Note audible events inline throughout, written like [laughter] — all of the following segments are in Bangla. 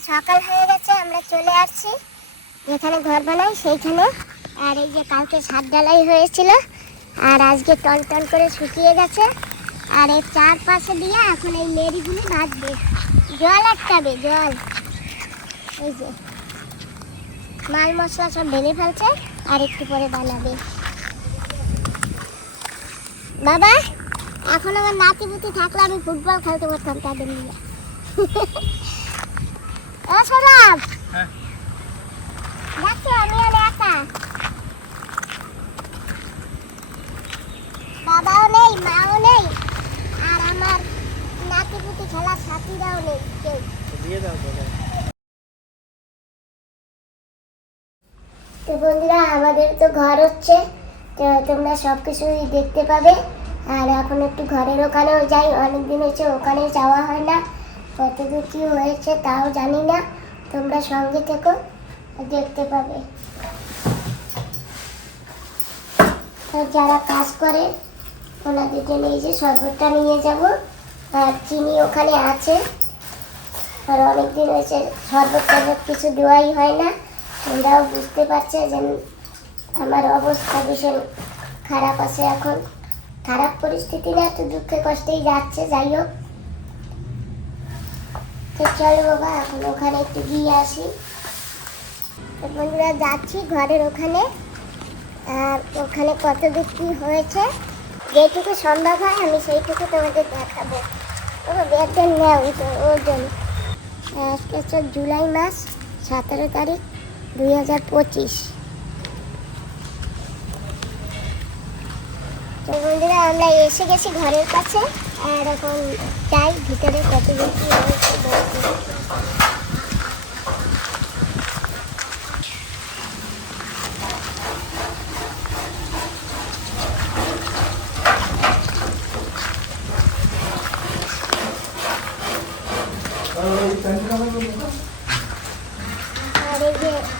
সকাল হয়ে গেছে, আমরা চলে আসছি। যেখানে ঘর বানাই সেইখানে। আর এই যে কালকে সাত ডালাই হয়েছিল, আর আজকে টন টন করে শুকিয়ে গেছে। আর এর চারপাশে দিয়ে এখন এই লেরিগুলি বাঁধবে। জল আটকাবে, জল। এই যে মাল মশলা সব ঢেলে ফেলছে, আর একটু পরে বানাবে। বাবা, এখন আমার নাতি পুতি থাকলে আমি ফুটবল খেলতে পারতাম, তাদের নিয়ে। [laughs] সৌরভ হ্যাঁ। যাচ্ছি আমি আর একা। বাবাও নেই মাও নেই আর আমার নাতি পুতি খেলার সাথীরাও নেই কেউ। দিয়ে দাও তো বন্ধুরা আমাদের তো ঘর হচ্ছে তো তোমরা সব কিছুই দেখতে পাবে। আর এখন একটু ঘরের ওখানেও যাই অনেক দিন হয়েছে ওখানে যাওয়া হয় না। কত দূর কী হয়েছে তাও জানি না। তোমরা সঙ্গে থেকো, দেখতে পাবে। যারা কাজ করে ওনাদের জন্য এই যে শরবতটা নিয়ে যাব। আর চিনি ওখানে আছে আর অনেক দিন হয়েছে শরবত কিছু দেওয়াই হয় না। তোমরাও বুঝতে পারছে যে আমার অবস্থা ভীষণ খারাপ আছে এখন। খারাপ পরিস্থিতি না, তো দুঃখে কষ্টেই যাচ্ছে, যাই হোক। তো চলো বাবা, এখন ওখানে একটু গিয়ে আসি। বন্ধুরা, যাচ্ছি ঘরের ওখানে। ওখানে কত দূর কী হয়েছে, যেটুকু সম্ভব হয় আমি সেইটুকু তোমাদের দেখাবো। ও ব্যাগটা নেও তো ওর জন্য। আজকে হচ্ছে জুলাই মাস, সতেরো তারিখ, দুই হাজার পঁচিশ। তো বন্ধুরা, আমরা এসে গেছি ঘরের কাছে, আর এখন যাই ভিতরে কত দূর কি হয়েছে।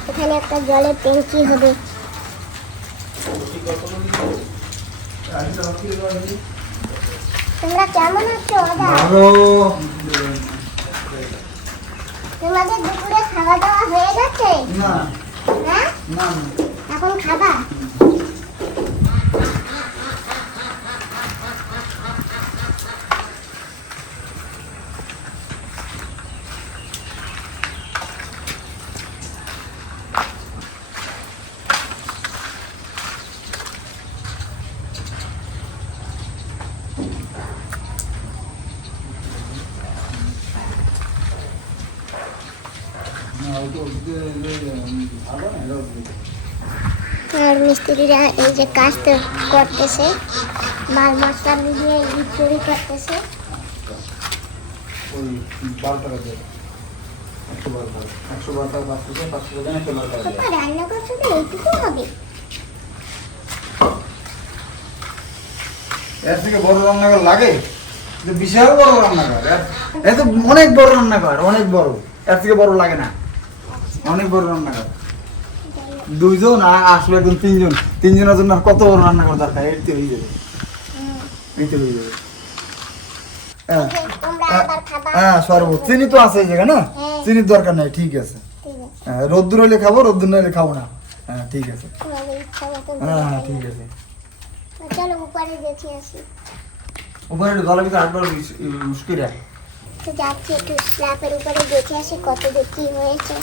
এখানে একটা জলের ট্যাঙ্কি হবে। তোমরা কেমন আছো ভালো তোমাদের দুপুরে খাওয়া দাওয়া হয়ে গেছে? না। না? এখন খাবা? মিস্ত্রিরা এই যে করতেছে মাল মশলা মিলিয়ে করতেছে। রান্না করছ তো এইটুকু হবে। এর থেকে বড় রান্নাঘর লাগে? বিশাল বড় রান্নাঘর। অনেক বড় রান্নাঘর অনেক বড়। এর থেকে বড় লাগে না। অনেক বড় রান্নাঘর। দুইজন আর আসলে একদম তিনজন। তিনজনের জন্য কত বড় রান্নাঘর দরকার? এর হয়ে যাবে। হয়ে যাবে। হ্যাঁ। হ্যাঁ শরবত চিনি তো আছে এই জায়গায় না? হ্যাঁ। চিনির দরকার নাই ঠিক আছে। হ্যাঁ রোদ্দুর হলে খাব রোদ্দুর না হলে খাব না। হ্যাঁ ঠিক আছে। হ্যাঁ হ্যাঁ ঠিক আছে। চলো উপরে দেখে আসি। উপরে একটু ভিতরে আটবার মুশকিল তো যাচ্ছি একটু স্ল্যাপের উপরে দেখে আসি কত দূর কি হয়েছে।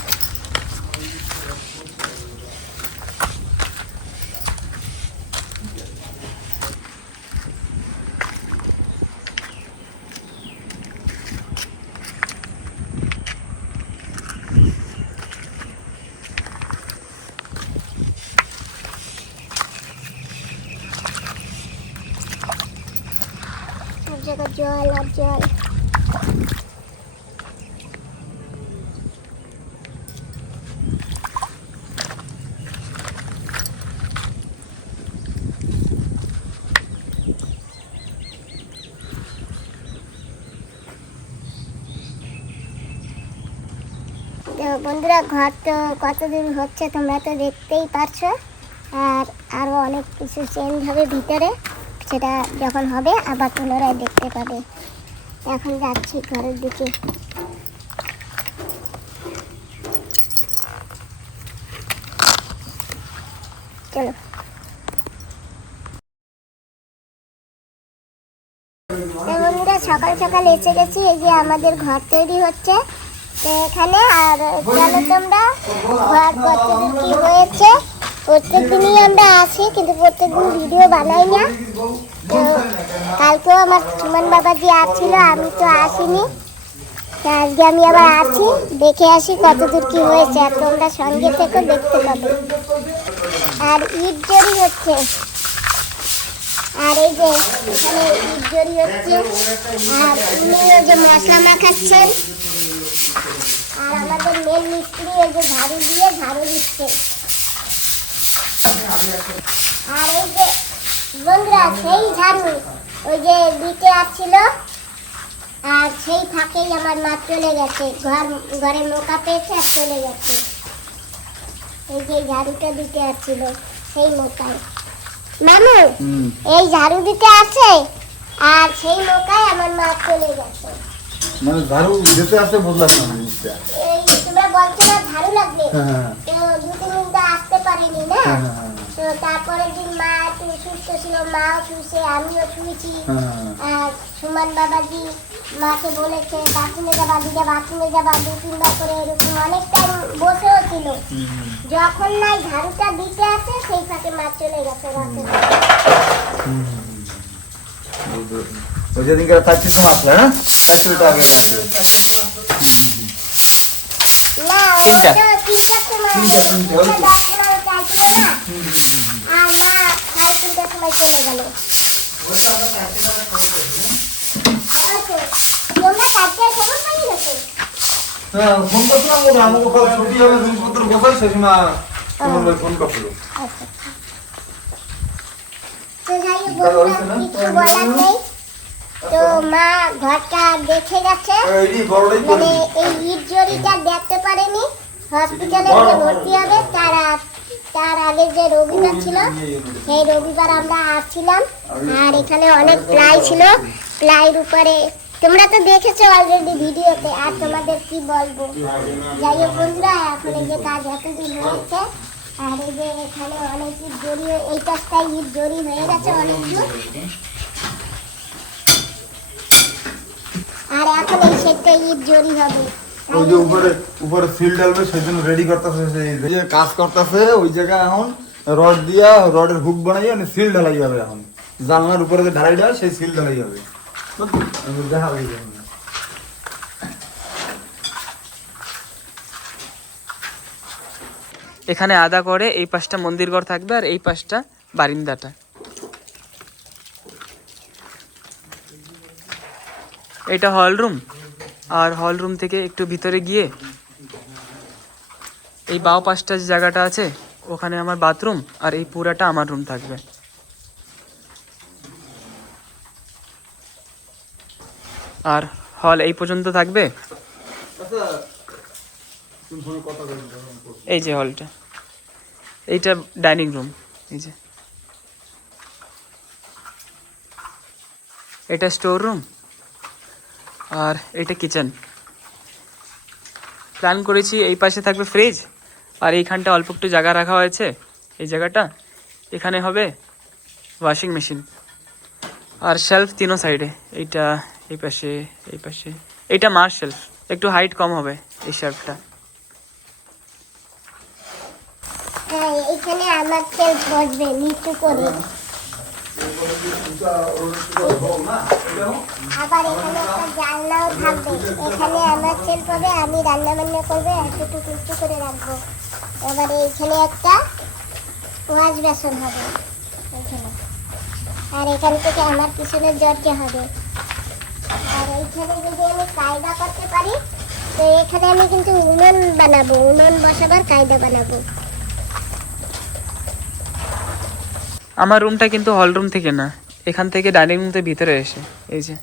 বন্ধুরা, ঘর তো কত দূর হচ্ছে তোমরা তো দেখতেই পারছ। আর আরও অনেক কিছু চেঞ্জ হবে ভিতরে, সেটা যখন হবে আবার পুনরায় দেখতে পাবে। এখন যাচ্ছি ঘরের দিকে। চলো। বন্ধুরা, সকাল সকাল এসে গেছি, এই যে আমাদের ঘর তৈরি হচ্ছে। এখানে আর চলো তোমরা, ঘর কতদূর কি হয়েছে? প্রত্যেক দিনই আমরা আসি, কিন্তু প্রত্যেক দিন ভিডিও বানাই না। তো কালকেও আমার সুমন বাবাজি আসছিল, আমি তো আসিনি। আজকে আমি আবার আছি দেখে আসি কতদূর কি হয়েছে, আর তোমরা সঙ্গে থেকে, দেখতে পাবে। আর ইট জড়ি হচ্ছে। আর এই যে, এখানে ইট জড়ি হচ্ছে। আর উনি ওই যে মশলা মাখাচ্ছেন আর আমাদের মেন মিস্ত্রি এই যে ঝাড়ু দিয়ে ঝাড়ু দিচ্ছে। আর এই যে বন্ধুরা সেই ঝাড়ু ওই যে দিতে আসছিল আর সেই ফাঁকেই আমার মা চলে গেছে। ঘর ঘরে মোকা পেয়েছে আর চলে গেছে। এই যে ঝাড়ুটা দিতে আসছিল সেই মোকায়। মামু এই ঝাড়ু দিতে আছে? আর সেই মোকায় আমার মা চলে গেছে। মানে ঝাড়ু যেতে আসতে বদলাম না জিনিসটা। তোমরা বলছো না ঝাড়ু লাগবে? হ্যাঁ তো দু তিন দিন তো আসতে পারিনি না? হ্যাঁ হ্যাঁ তো তারপরের দিন মা একটু সুস্থ ছিল মাও শুয়েছে আমিও শুয়েছি। হ্যাঁ আর সুমন বাবাজি মাকে বলেছে বাথরুমে যাবা দিদা বাথরুমে যাবা। দু তিনবার করে এরকম অনেক টাইম বসেও ছিল। যখন নাই ঝাড়ুটা দিতে আছে সেই ফাঁকে মা চলে গেছে রাতে। ওই যেদিনকে চারটির সময় আসলে হ্যাঁ? গেছো হ্যাঁ ফোন করছিলাম আমাকে ওখানে ছুটি হবে, জিনিসপত্র বসাই সেই সময় তোমার ভাই ফোন করছিল। আচ্ছা তো মা ঘরটা দেখে গেছে। মানে এই ইট জড়িটা দেখতে পারেনি। হসপিটালে যে ভর্তি হবে। তার তার আগে যে রবিবার ছিল সেই রবিবার আমরা আসছিলাম। আর এখানে অনেক প্লাই ছিল। প্লাইয়ের উপরে তোমরা তো দেখেছ অলরেডি ভিডিওতে। আর তোমাদের কি বলব? যাই হোক বন্ধুরা এখন এই যে কাজ এতদিন হয়েছে। আর এই যে এখানে অনেক ইট জড়ি এই পাশটায় ইট জড়ি হয়ে গেছে অনেকগুলো। আর এখন এই সেটটা ইট জড়ি হবে। ওই যে উপরে উপরে সিল ডালবে সেই জন্য রেডি করতেছে সেই যে কাজ করতেছে ওই জায়গায় এখন রড দিয়া রডের হুক বানাই মানে সিল ঢালাই যাবে এখন। জানলার উপরে যে ঢালাই দেয় সেই সিল ঢালাই যাবে? দেখা হয়ে যাবে এখানে আদা করে এই পাশটা মন্দির ঘর থাকবে আর এই পাশটা বারিন্দাটা। এটা হল রুম আর হল রুম থেকে একটু ভিতরে গিয়ে এই বাও পাশটা যে জায়গাটা আছে, ওখানে আমার বাথরুম আর এই পুরাটা আমার রুম থাকবে। আর হল এই পর্যন্ত থাকবে? এই যে হলটা এইটা ডাইনিং রুম এই যে। এটা স্টোর রুম আর এটা কিচেন প্ল্যান করেছি এই পাশে থাকবে ফ্রিজ আর এইখানটা অল্প একটু জায়গা রাখা হয়েছে এই জায়গাটা। এখানে হবে ওয়াশিং মেশিন আর শেলফ তিনো সাইডে এইটা এই পাশে এই পাশে। এইটা মার শেলফ একটু হাইট কম হবে এই শেলফটা হ্যাঁ এখানে আমার তেল বসবে নিচু করে। আবার এখানে একটা জানলাও থাকবে। এখানে আমার তেল পাবে আমি রান্না বান্না করবে করে রাখব। এবারে এখানে একটা বেসন হবে। এখানে। আর এখান থেকে আমার পিছনের দরজা হবে। আর এইখানে যদি আমি কায়দা করতে পারি, তো এখানে আমি কিন্তু উনুন বানাবো। উনুন বসাবার কায়দা বানাবো। আমার রুমটা কিন্তু হল রুম থেকে না। এখান থেকে ডাইনিং রুমতে ভিতরে এসে, এই যে।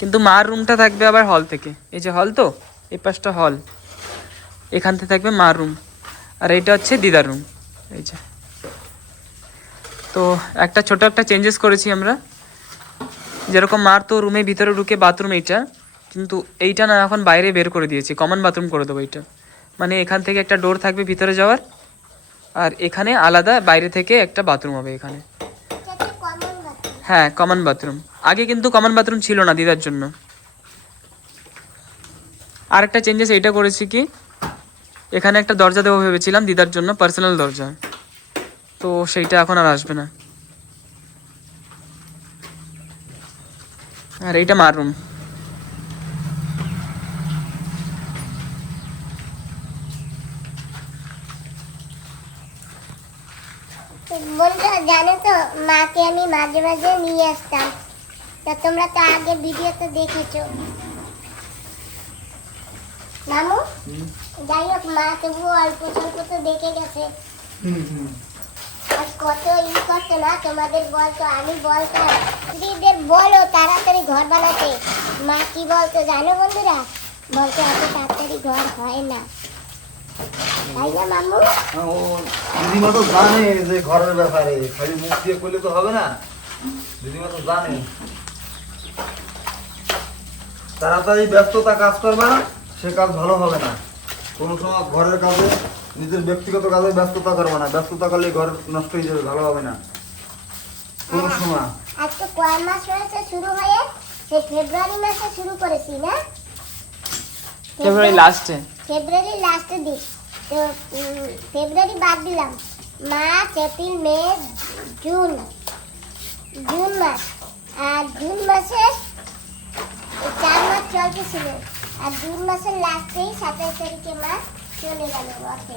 কিন্তু মার রুমটা থাকবে আবার হল থেকে। এই যে হল তো, এই পাশটা হল এখান থেকে থাকবে মার রুম আর এইটা হচ্ছে দিদার রুম এই যে। তো একটা ছোট একটা চেঞ্জেস করেছি আমরা। যেরকম মার তো রুমে ভিতরে ঢুকে বাথরুম এইটা, কিন্তু এইটা না এখন বাইরে বের করে দিয়েছি। কমন বাথরুম করে দেবো এইটা। মানে এখান থেকে একটা ডোর থাকবে ভিতরে যাওয়ার। আর এখানে আলাদা বাইরে থেকে একটা বাথরুম হবে এখানে। এটা হ্যাঁ কমন বাথরুম আগে কিন্তু কমন বাথরুম ছিল না দিদার জন্য। আর একটা চেঞ্জেস এইটা করেছি কি এখানে একটা দরজা দেবো ভেবেছিলাম দিদার জন্য পার্সোনাল দরজা। তো সেইটা এখন আর আসবে না। আর এইটা মার রুম বন্ধুরা জানো তো মাকে আমি মাঝে মাঝে নিয়ে আসতাম। তা তোমরা তো আগে ভিডিওতে দেখেছ। মামু? যাই হোক মা তবুও অল্প স্বল্প তো দেখে গেছে। আর কত ই করতো না তোমাদের বলতো আমি বলতাম দিদিদের বলো তাড়াতাড়ি ঘর বানাতে। মা কি বলতো জানো বন্ধুরা? বলতো এত তাড়াতাড়ি ঘর হয় না। ও দিদিমা তো জানে যে ঘরের ব্যাপারে। খালি মুখ দিয়ে করলে তো হবে না। দিদিমা তো জানে। তাড়াতাড়ি ব্যস্ততা কাজ করবে না সে কাজ ভালো হবে না। কোনো সময় ঘরের কাজে নিজের ব্যক্তিগত কাজে ব্যস্ততা করবে না। ব্যস্ততা করলে ঘর নষ্ট হয়ে যাবে ভালো হবে না। কোনো সময়। আজকে কয় মাস হয়েছে শুরু হয়ে? সেই ফেব্রুয়ারি মাসে শুরু করেছি না? ফেব্রুয়ারি লাস্টে ফেব্রুয়ারি লাস্টের দিক ফেব্রুয়ারি বাদ দিলাম। March April May June. June মাস। আর জুন মাসে চার মাস চলতেছিল। আর জুন মাসের লাস্টেই সাতাশ তারিখে মাস চলে গেল অর্থে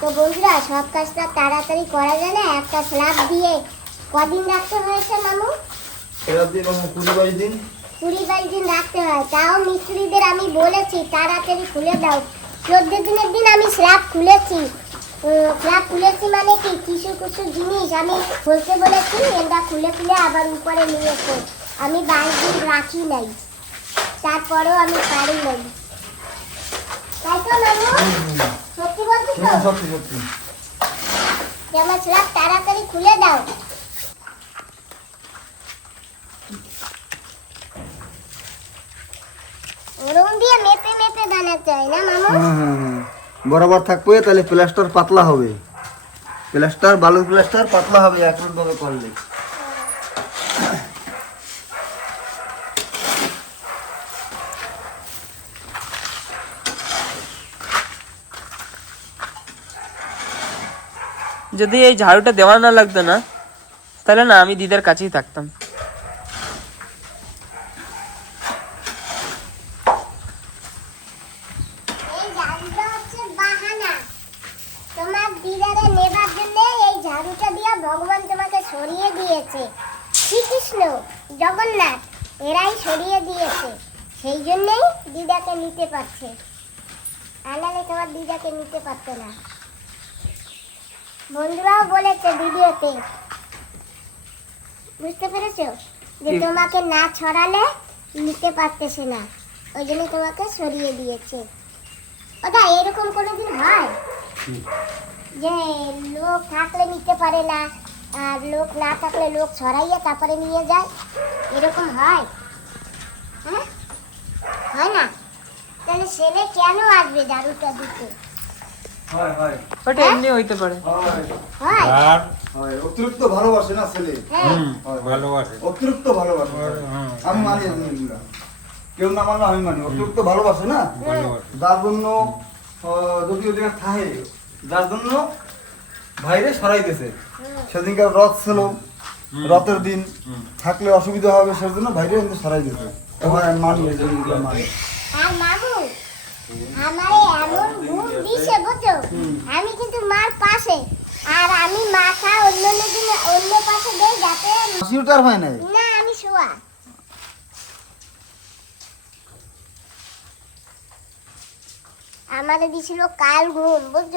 তো বন্ধুরা সব কাজটা তাড়াতাড়ি করা যায় না। একটা স্ল্যাব দিয়ে কদিন রাখতে হয়েছে মামু? এরা দিন কুড়ি বাইশ দিন। কুড়ি বাইশ দিন রাখতে হয়। তাও মিস্ত্রিদের আমি বলেছি তাড়াতাড়ি খুলে দাও। চোদ্দ দিনের দিন আমি স্ল্যাব খুলেছি। স্ল্যাব খুলেছি মানে কি? কিছু কিছু জিনিস। আমি খুলতে বলেছি এটা খুলে খুলে আবার উপরে নিয়েছে আমি বাইশ দিন রাখি নাই। তারপরেও আমি পারি নাই। তাই তো মামু সত্যি বলছি তো? আমার স্ল্যাব তাড়াতাড়ি খুলে দাও। দিয়ে মেপে মেপে বানাতে হয় না মামু? বরাবর থাকবে তাহলে প্লাস্টার পাতলা হবে। প্লাস্টার বালুর প্লাস্টার পাতলা হবে একরকম ভাবে করলে। যদি এই ঝাড়ুটা দেওয়া না লাগতো না তাহলে না আমি দিদার কাছেই থাকতাম এই ঝাড়ুটা হচ্ছে বাহানা তোমার দিদারে নেবার জন্য এই ঝাড়ুটা দিয়ে ভগবান তোমাকে সরিয়ে দিয়েছে শ্রীকৃষ্ণ জগন্নাথ এরাই সরিয়ে দিয়েছে সেই জন্যই দিদাকে নিতে পারছে আনালে তোমার দিদাকে নিতে পারতো না বন্ধুরাও বলেছে ভিডিওতে বুঝতে পেরেছ যে কি? তোমাকে না ছড়ালে নিতে পারতেছে না। ওই জন্য তোমাকে সরিয়ে দিয়েছে। ওটা এরকম কোনোদিন হয়? যে লোক থাকলে নিতে পারে না আর লোক না থাকলে লোক ছড়াইয়ে তারপরে নিয়ে যায়? এরকম হয়? হ্যাঁ? হয় না? তাহলে ছেলে কেন আসবে দারুটা দিতে? বাট এমনি হইতে পারে। হয়। হয়? আর? অতিরিক্ত ভালোবাসে না ছেলে? হ্যাঁ। ভালোবাসে। অতিরিক্ত ভালোবাসে। হ্যাঁ। আমি মানি কেউ না মানলে আমি মানি। অতিরিক্ত ভালোবাসে না? যার জন্য যদি থাহে যার জন্য বাইরে সরাই দিয়েছে সেদিনকার রথ ছিল রথের দিন। থাকলে অসুবিধা হবে সেজন্য বাইরে কিন্তু সরাই মানি মানি। মামু আমারে এমন দিছে বুঝছ আমি কিন্তু মার পাশে। আর আমি মাথা অন্য দিনে অন্য পাশে দেই যাতে কম্পিউটার হয় নাই? না আমি শোয়া। আমারে দিছিল কাল ঘুম বুঝছ?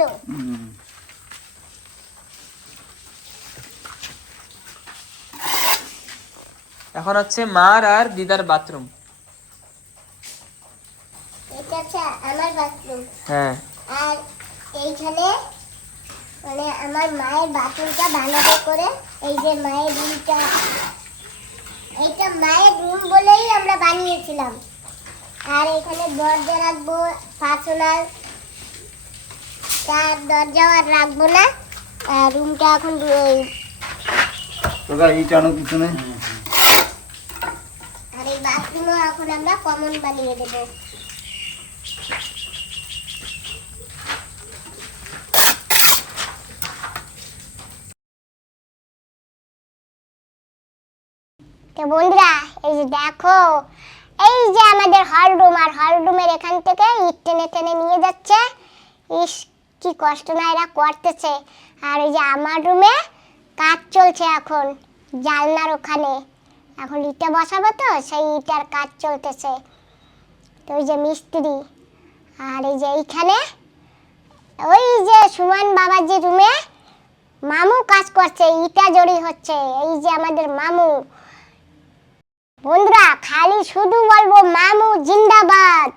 এখন হচ্ছে মার আর দিদার বাথরুম। এটা হচ্ছে আমার বাথরুম। হ্যাঁ। আর এইখানে মানে আমার মায়ের বাথরুমটা ভালো করে এই যে মায়ের রুমটা। এইটা মায়ের রুম বলেই আমরা বানিয়েছিলাম। আর এখানে দরজা রাখব পার্সোনাল তার দরজা আর রাখব না। আর রুমটা এখন তোরা পিছনে। আর এই বাথরুমও এখন আমরা কমন বানিয়ে দেবো। তো বন্ধুরা, এই যে দেখো, এই যে আমাদের হল রুম, আর হল রুমের এখান থেকে ইট টেনে টেনে নিয়ে যাচ্ছে। ইস, কি কষ্ট না এরা করতেছে। আর এই যে আমার রুমে কাজ চলছে এখন, জানলার ওখানে। এখন ইটে বসাবো তো, সেই ইটার কাজ চলতেছে। তো ওই যে মিস্ত্রি, আর এই যে এইখানে, ওই যে সুমন বাবাজি রুমে মামু কাজ করছে, ইটা জড়ি হচ্ছে। এই যে আমাদের মামু বন্ধুরা, খালি শুধু বলব মামু জিন্দাবাদ।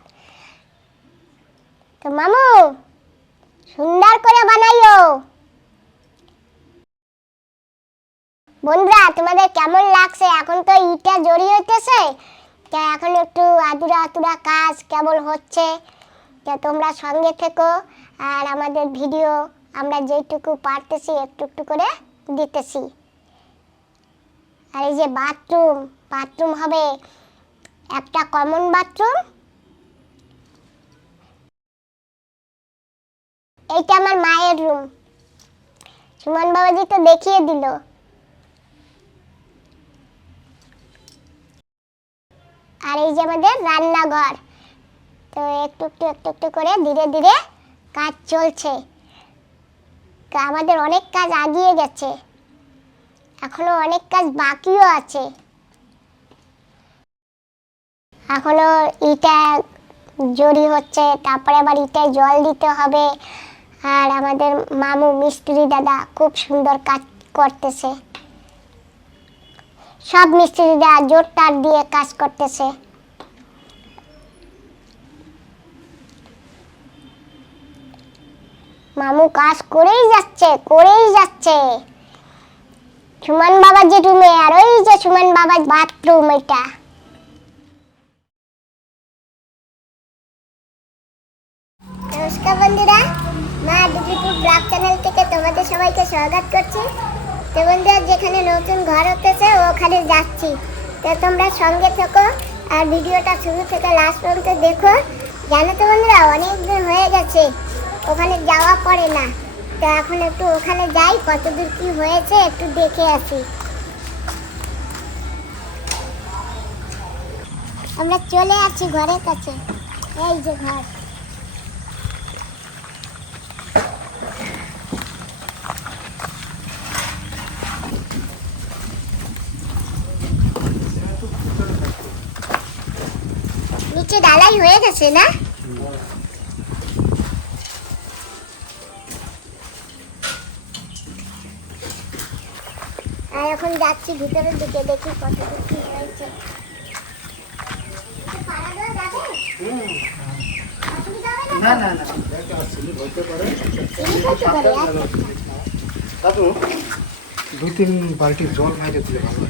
তো মামু, সুন্দর করে বানাইও। বন্ধুরা, তোমাদের কেমন লাগছে? এখন তো ইটা জড়ি হইতেছে। তা এখন একটু আতুরা আতুরা কাজ কেবল হচ্ছে। তা তোমরা সঙ্গে থেকো, আর আমাদের ভিডিও আমরা যেটুকু পারতেছি, একটু একটু করে দিতেছি। আর এই যে বাথরুম বাথরুম হবে একটা কমন বাথরুম এইটা আমার মায়ের রুম সুমন বাবাজি তো দেখিয়ে দিল। আর এই যে আমাদের রান্নাঘর। তো একটু একটু একটু একটু করে ধীরে ধীরে কাজ চলছে। আমাদের অনেক কাজ আগিয়ে গেছে। এখনও অনেক কাজ বাকিও আছে। এখনও ইটা জড়ি হচ্ছে, তারপরে আবার ইটায় জল দিতে হবে। আর আমাদের মামু, মিস্ত্রি দাদা খুব সুন্দর কাজ করতেছে। সব মিস্ত্রি মিস্ত্রিরা জোর তার দিয়ে কাজ করতেছে। মামু কাজ করেই যাচ্ছে করেই যাচ্ছে। সুমন বাবার যে রুমে আর ওই যে সুমন বাবার বাথরুম এটা নমস্কার বন্ধুরা, মা ডিজিপুর ব্লগ চ্যানেল থেকে তোমাদের সবাইকে স্বাগত করছি। তো বন্ধুরা, যেখানে নতুন ঘর হতেছে ওখানে যাচ্ছি। তো তোমরা সঙ্গে থেকো, আর ভিডিওটা শুরু থেকে লাস্ট পর্যন্ত দেখো। জানো তো বন্ধুরা অনেক দিন হয়ে গেছে, ওখানে যাওয়া পড়ে না। তো এখন একটু ওখানে যাই, কতদূর কি হয়েছে একটু দেখে আসি। আমরা চলে আসছি ঘরের কাছে। এই যে ঘর। নিচে ডালাই হয়ে গেছে না? আর এখন যাচ্ছি ভিতরের দিকে দেখি কত কি হয়েছে। না না। দাদু দু তিন বালতি জল খাইতে দিলে ভালো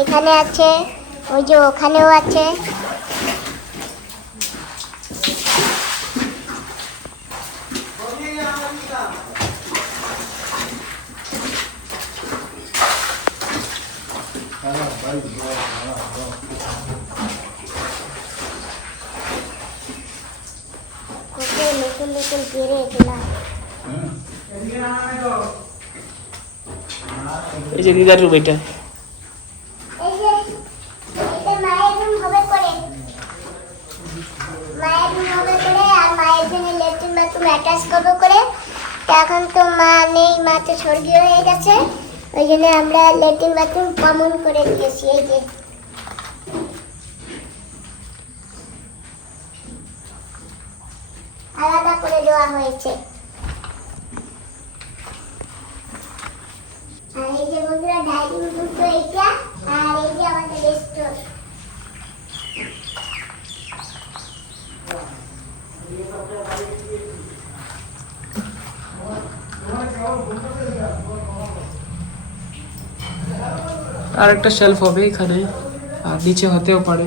এখানে আছে ওই যে ওখানেও আছে। কত নতুন নতুন এগুলা। এই যে দিদার রুম এটা এই যে এটা মায়ের রুম হবে করে মায়ের রুম হবে করে আর মায়ের জন্য লেট্রিন বাথরুম অ্যাটাচ করব করে তো এখন তো মা নেই মা তো স্বর্গীয় হয়ে গেছে জন্য আমরা লেট্রিন বাথরুম কমন করে দিয়েছি, এই যে। আলাদা করে দেওয়া হয়েছে। আর এই যে বন্ধুরা ডাইনিং রুম তো এইটা, আর এই যে আমাদের আর একটা শেলফ হবে এখানে আর নিচে হতেও পারে।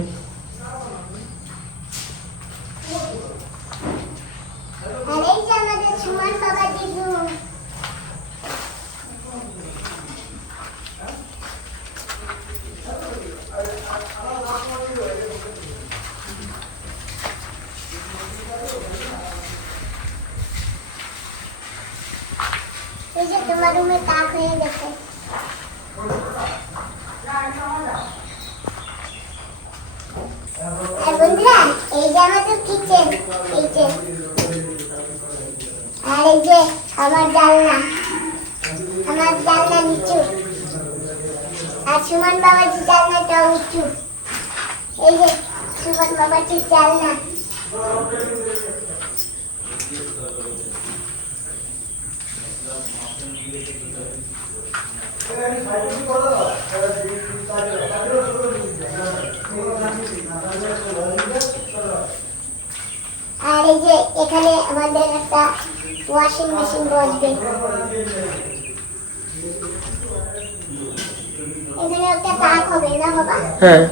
হ্যাঁ।